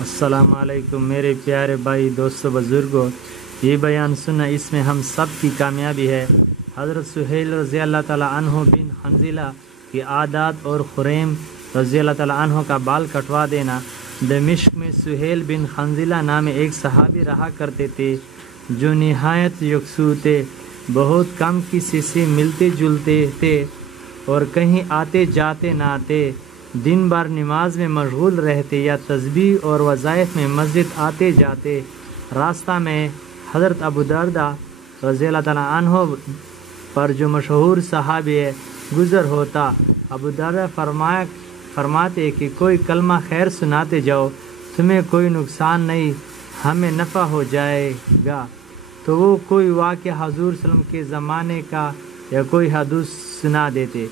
السلام علیکم میرے پیارے بھائی دوستو بزرگوں، یہ بیان سننا اس میں ہم سب کی کامیابی ہے۔ حضرت سہیل رضی اللہ تعالیٰ عنہ بن حنظلہ کی عادات اور خریم رضی اللہ تعالیٰ عنہ کا بال کٹوا دینا۔ دمشق میں سہیل بن حنظلہ نام ایک صحابی رہا کرتے تھے جو نہایت یکسو تھے، بہت کم کسی سے ملتے جلتے تھے اور کہیں آتے جاتے نہ تھے۔ دن بھر نماز میں مشغول رہتے یا تسبیح اور وظائف میں مسجد آتے جاتے۔ راستہ میں حضرت ابو درداء رضی اللہ تعالیٰ عنہ پر جو مشہور صحابی ہے گزر ہوتا۔ ابو درداء فرماتے کہ کوئی کلمہ خیر سناتے جاؤ، تمہیں کوئی نقصان نہیں، ہمیں نفع ہو جائے گا۔ تو وہ کوئی واقعہ حضور صلی اللہ علیہ وسلم کے زمانے کا یا کوئی حدیث سنا دیتے۔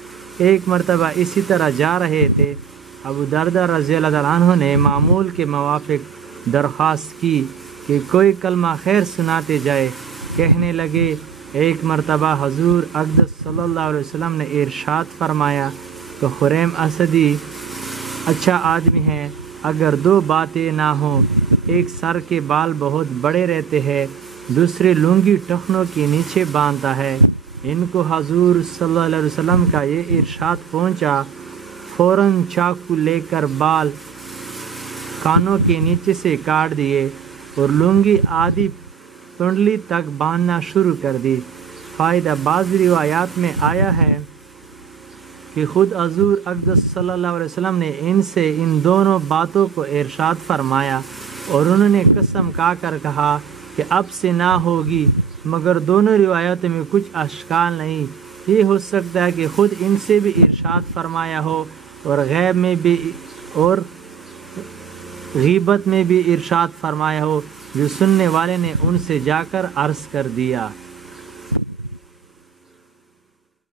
ایک مرتبہ اسی طرح جا رہے تھے، ابو درداء رضی اللہ تعالیٰ عنہ نے معمول کے موافق درخواست کی کہ کوئی کلمہ خیر سناتے جائے۔ کہنے لگے، ایک مرتبہ حضور اقدس صلی اللہ علیہ وسلم نے ارشاد فرمایا کہ خریم اسدی اچھا آدمی ہے اگر دو باتیں نہ ہوں، ایک سر کے بال بہت بڑے رہتے ہیں، دوسرے لنگی ٹخنوں کے نیچے باندھتا ہے۔ ان کو حضور صلی اللہ علیہ وسلم کا یہ ارشاد پہنچا، فوراً چاقو لے کر بال کانوں کے نیچے سے کاٹ دیے اور لنگی آدھی پنڈلی تک باندھنا شروع کر دی۔ فائدہ، بعض روایات میں آیا ہے کہ خود حضور اقدس صلی اللہ علیہ وسلم نے ان سے ان دونوں باتوں کو ارشاد فرمایا اور انہوں نے قسم کھا کر کہا کہ اب سے نہ ہوگی، مگر دونوں روایتوں میں کچھ اشکال نہیں۔ یہ ہو سکتا ہے کہ خود ان سے بھی ارشاد فرمایا ہو اور غیب میں بھی اور غیبت میں بھی ارشاد فرمایا ہو، جو سننے والے نے ان سے جا کر عرض کر دیا۔